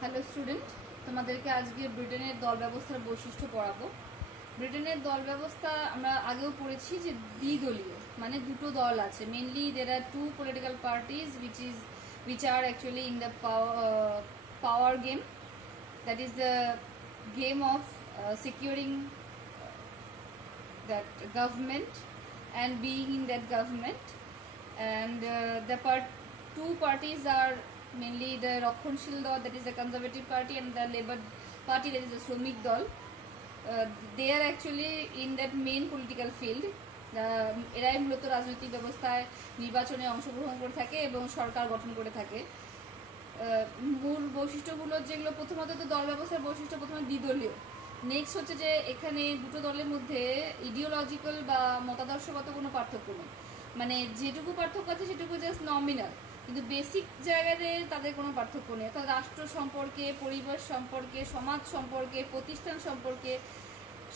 Hello student, তোমাদেরকে আজকে ব্রিটেনের দল ব্যবস্থার বৈশিষ্ট্য পড়াবো। ব্রিটেনের দল ব্যবস্থা আমরা আগেও পড়েছি যে দ্বিদলীয়, মানে দুটো দল আছে। Mainly there are two political parties which are actually in the power game, that is the game of securing that government and being in that government. And the two parties are mainly the রক্ষণশীল দল, that is the Conservative Party, and the Labour Party, that is the শ্রমিক দল. They are actually in that main political field. এরাই মূলত রাজনৈতিক ব্যবস্থায় নির্বাচনে অংশগ্রহণ করে থাকে এবং সরকার গঠন করে থাকে। মূল বৈশিষ্ট্যগুলো যেগুলো, প্রথমত তো দল ব্যবস্থার বৈশিষ্ট্য প্রথমে দ্বিদলীয়। নেক্সট হচ্ছে যে এখানে দুটো দলের মধ্যে ইডিওলজিক্যাল বা মতাদর্শগত কোনো পার্থক্য নেই, মানে যেটুকু পার্থক্য আছে সেটুকু জাস্ট নমিনাল, কিন্তু বেসিক জায়গাতে তাদের কোনো পার্থক্য নেই। অর্থাৎ রাষ্ট্র সম্পর্কে, পরিবেশ সম্পর্কে, সমাজ সম্পর্কে, প্রতিষ্ঠান সম্পর্কে,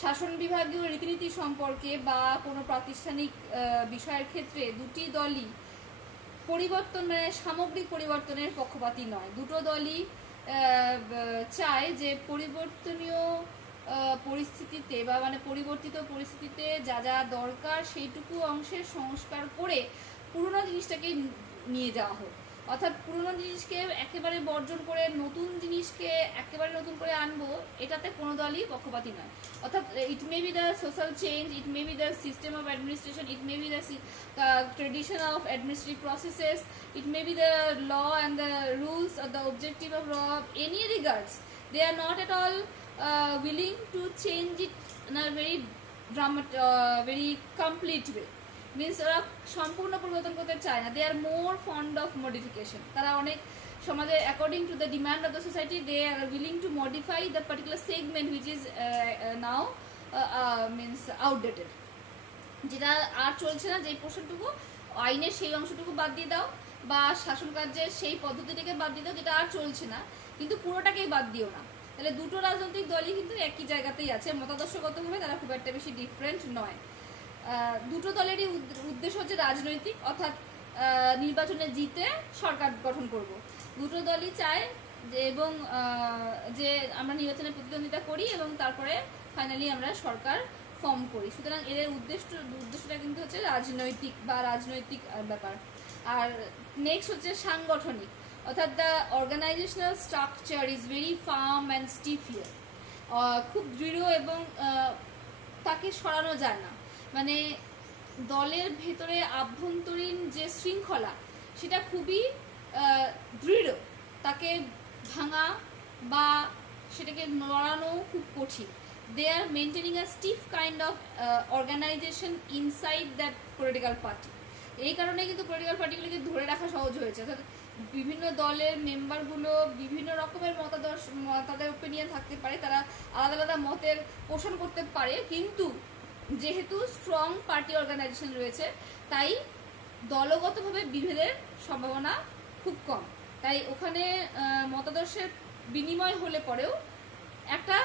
শাসন বিভাগীয় রীতিনীতি সম্পর্কে বা কোনো প্রাতিষ্ঠানিক বিষয়ের ক্ষেত্রে দুটি দলই পরিবর্তন, মানে সামগ্রিক পরিবর্তনের পক্ষপাতী নয়। দুটো দলই চায় যে পরিবর্তনীয় পরিস্থিতিতে বা মানে পরিবর্তিত পরিস্থিতিতে যা যা দরকার সেইটুকু অংশের সংস্কার করে পুরনো জিনিসটাকে নিয়ে যাওয়া হোক। অর্থাৎ পুরনো জিনিসকে একেবারে বর্জন করে নতুন জিনিসকে একেবারে নতুন করে আনবো, এটাতে কোনো দলই পক্ষপাতী নয়। অর্থাৎ it may be the social change, it may be the system of administration, it may be the tradition of administrative processes, it may be the law and the rules or the objective of law, any regards, they are not at all willing to change it in a very complete way. Means ওরা সম্পূর্ণ পরিবর্তন করতে চায় না, they are more fond of modification. তারা অনেক সমাজে according to the demand of the society they are willing to modify the particular segment which is now means outdated, যেটা আর চলছে না, যেই পোর্শনটুকু আইনের সেই অংশটুকু বাদ দিয়ে দাও বা শাসন কার্যের সেই পদ্ধতিটাকে বাদ দিয়ে দাও যেটা আর চলছে না, কিন্তু পুরোটাকেই বাদ দিও না। তাহলে দুটো রাজনৈতিক দলই কিন্তু একই জায়গাতেই আছে, মতাদর্শগতভাবে তারা খুব একটা বেশি ডিফারেন্ট নয়। দুটো দলেরই উদ্দেশ্য হচ্ছে রাজনৈতিক, অর্থাৎ নির্বাচনে জিতে সরকার গঠন করব। দুটো দলই চায় যে এবং যে আমরা নির্বাচনে প্রতিদ্বন্দ্বিতা করি এবং তারপরে ফাইনালি আমরা সরকার ফর্ম করি। সুতরাং এদের উদ্দেশ্যটা কিন্তু হচ্ছে রাজনৈতিক বা রাজনৈতিক ব্যাপার। আর নেক্সট হচ্ছে সাংগঠনিক, অর্থাৎ the organisational structure is very firm and stiff here, খুব দৃঢ় এবং তাকে সরানো যায় না। মানে দলের ভেতরে আভ্যন্তরীণ যে শৃঙ্খলা সেটা খুবই দৃঢ়, তাকে ভাঙা বা সেটাকে নড়ানো খুব কঠিন। They are maintaining a stiff kind of organisation inside that political party. এই কারণে কিন্তু পলিটিক্যাল পার্টিগুলোকে ধরে রাখা সহজ হয়েছে। অর্থাৎ বিভিন্ন দলের মেম্বারগুলো বিভিন্ন রকমের মতাদর্শ, তাদের ওপিনিয়ন থাকতে পারে, তারা আলাদা আলাদা মতের পোষণ করতে পারে, কিন্তু যেহেতু স্ট্রং পার্টি অর্গানাইজেশন রয়েছে তাই দলগতভাবে বিভেদের সম্ভাবনা খুব কম। তাই ওখানে মতাদর্শের বিনিময় হলে পরেও একটা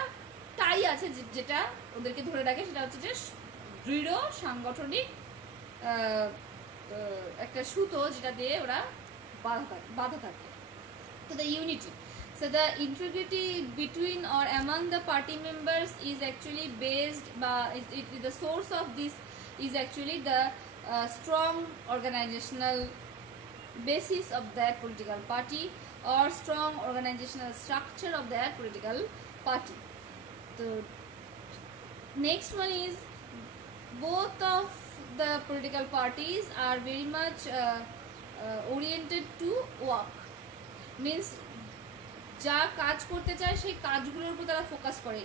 টাই আছে যেটা ওদেরকে ধরে রাখে, সেটা হচ্ছে যে দৃঢ় সাংগঠনিক একটা সুতো যেটা দিয়ে ওরা বাধা থাকে। তো the unity, so the integrity between or among the party members is actually based the source of this is actually the strong organizational basis of that political party or strong organizational structure of that political party. The next one is both of the political parties are very much oriented to work, means যা কাজ করতে চায় সেই কাজগুলোর উপর তারা focus করে।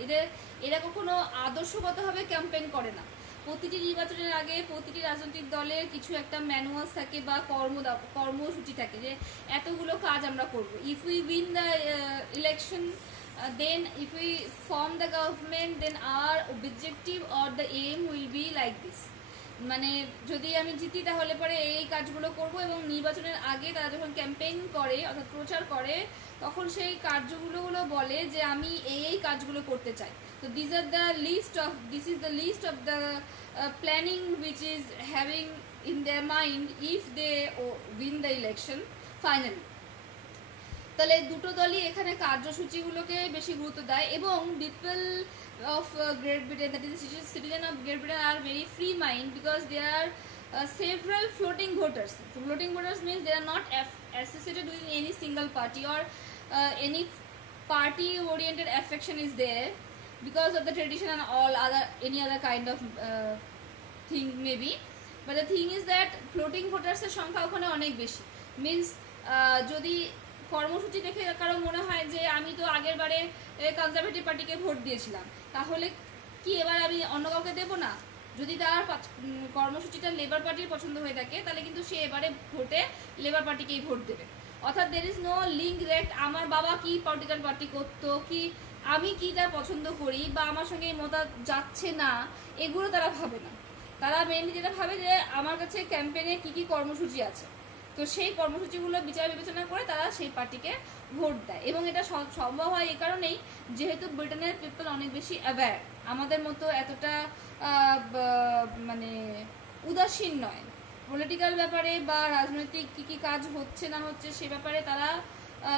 এরা কখনো আদর্শগতভাবে ক্যাম্পেইন করে না। প্রতিটি নির্বাচনের আগে প্রতিটি রাজনৈতিক দলের কিছু একটা ম্যানুয়াল থাকে বা কর্মসূচি থাকে যে এতগুলো কাজ আমরা করব। If we win the election, then if we form the government, then our objective or the aim will be like this, মানে যদি আমি জিতি তাহলে পরে এই কাজগুলো করব। এবং নির্বাচনের আগে তারা যখন ক্যাম্পেইন করে অর্থাৎ প্রচার করে তখন সেই কার্যগুলো বলে যে আমি এই কাজগুলো করতে চাই। তো this is the list of the planning which is having in their mind if they win the election finally. তাহলে দুটো দলই এখানে কার্যসূচিগুলোকে বেশি গুরুত্ব দেয় এবং people of Great Britain, that is the citizen of Great Britain, are very free mind because there are several floating voters. Floating voters means they are not associated with any single party or any party oriented affection is there because of the tradition and all other any other kind of thing maybe. But the thing is that floating voters এর সংখ্যা ওখানে অনেক বেশি means যদি কর্মসূচি দেখে কারো মনে হয় যে আমি তো আগের বারে কনজারভেটিভ পার্টিকে ভোট দিয়েছিলাম, তাহলে কি এবার আমি অন্য কাউকে দেবো না? যদি তার কর্মসূচিটা লেবার পার্টির পছন্দ হয়ে থাকে তাহলে কিন্তু সে এবারে ভোটে লেবার পার্টিকেই ভোট দেবে। অর্থাৎ there is no link direct আমার বাবা কি পলিটিক্যাল পার্টি করতো, কি আমি কি তার পছন্দ করি বা আমার সঙ্গে এই মত যাচ্ছে না, এগুলো তারা ভাবে না। তারা মেনলি যেটা ভাবে যে আমার কাছে ক্যাম্পেইনে কি কি কর্মসূচি আছে, তো সেই কর্মসূচিগুলো বিচার বিবেচনা করে তারা সেই পার্টিকে ভোট দেয়। এবং এটা সম্ভব হয় এই কারণেই যেহেতু ব্রিটেনের পিপল অনেক বেশি অ্যাওয়্যার, আমাদের মতো এতটা মানে উদাসীন নয় পলিটিক্যাল ব্যাপারে বা রাজনৈতিক কী কী কাজ হচ্ছে না হচ্ছে সে ব্যাপারে তারা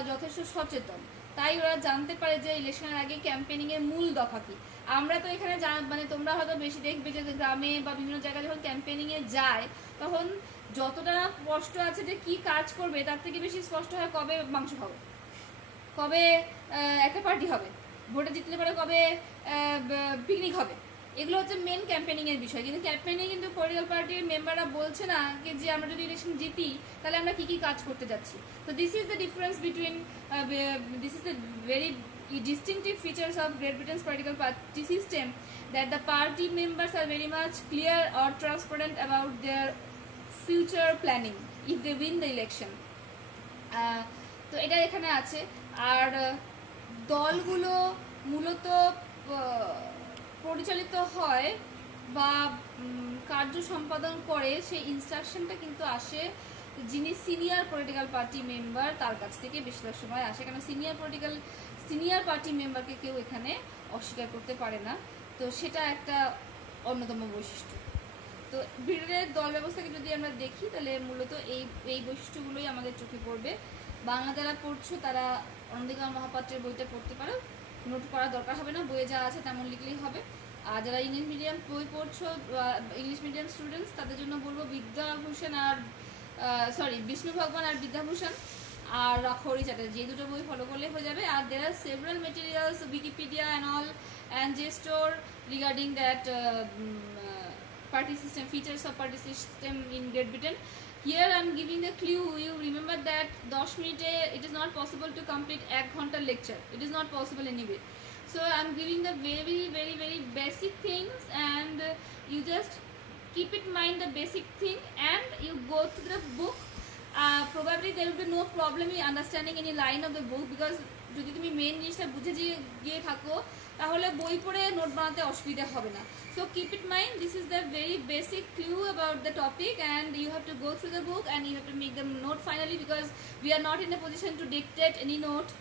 যথেষ্ট সচেতন। তাই ওরা জানতে পারে যে ইলেকশনের আগে ক্যাম্পেনিংয়ের মূল দফা কী। আমরা তো এখানে মানে তোমরা হয়তো বেশি দেখবে যে গ্রামে বা বিভিন্ন জায়গায় যখন ক্যাম্পেনিংয়ে যায় তখন যতটা স্পষ্ট আছে যে কি কাজ করবে তার থেকে বেশি স্পষ্ট হয় কবে মাংস খাবে, কবে একটা পার্টি হবে, ভোটে জিতলে পরে কবে পিকনিক হবে, এগুলো হচ্ছে মেন ক্যাম্পেনিংয়ের বিষয়। কিন্তু ক্যাম্পেনিং কিন্তু পলিটিক্যাল পার্টির মেম্বাররা বলছে না যে আমরা যদি ইলেকশন জিতি তাহলে আমরা কী কী কাজ করতে যাচ্ছি। তো this is the difference between this is the very distinctive features of Great Britain's political party system, that the party members are very much clear or transparent about their future planning if they win the election. তো এটা এখানে আছে। আর দলগুলো মূলত পরিচালিত হয় বা কার্য সম্পাদন করে সেই ইনস্ট্রাকশনটা কিন্তু আসে যিনি সিনিয়র পলিটিক্যাল পার্টি মেম্বার তার কাছ থেকে বেশিরভাগ সময় আসে, কারণ সিনিয়র পার্টি মেম্বারকে কেউ এখানে অস্বীকার করতে পারে না। তো সেটা একটা অন্যতম বৈশিষ্ট্য। তো ব্রিটেনের দল ব্যবস্থাকে যদি আমরা দেখি তাহলে মূলত এই বৈশিষ্ট্যগুলোই আমাদের চোখে পড়বে। বাংলা যারা পড়ছো তারা অনন্দিকা মহাপাত্রের বইটা পড়তে পারো, নোট করার দরকার হবে না, বইয়ে যা আছে তেমন লিখলেই হবে। আর যারা ইংলিশ মিডিয়াম বই পড়ছো, ইংলিশ মিডিয়াম স্টুডেন্টস, তাদের জন্য বলবো বিদ্যাভূষণ আর বিষ্ণু ভগবান আর বিদ্যাভূষণ আর রাখৌরি চ্যাটার্জি, এই দুটো বই ফলো করলে হয়ে যাবে। আর there are several materials, Wikipedia and all, and JSTOR regarding that party system, features of party system in Great Britain. Here I am giving the clue. You remember that 10 minute it is not possible to complete 1 ঘন্টা lecture. It is not possible anyway. So I am giving the very very very basic things, and you just keep in mind the basic thing and you go through the book. Probably there will be no problem in understanding any line of the book, because যদি তুমি main জিনিসটা বুঝে গিয়ে থাকো তাহলে বই পড়ে note বানাতে অসুবিধা হবে না। So keep it in mind, this is the very basic clue about the topic, and you have to go through the book and you have to make the note finally, because we are not in a position to dictate any note.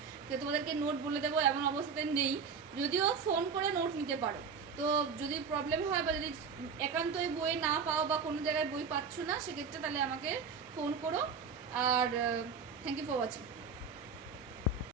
তোমাদেরকে note বলে দেবো এমন অবস্থাতে নেই, যদিও phone করে note নিতে পারো। তো যদি প্রবলেম হয় বা যদি একান্তই বই না পাও বা কোনো জায়গায় বই পাচ্ছ না সেক্ষেত্রে তাহলে আমাকে ফোন করো। আর থ্যাংক ইউ ফর ওয়াচিং।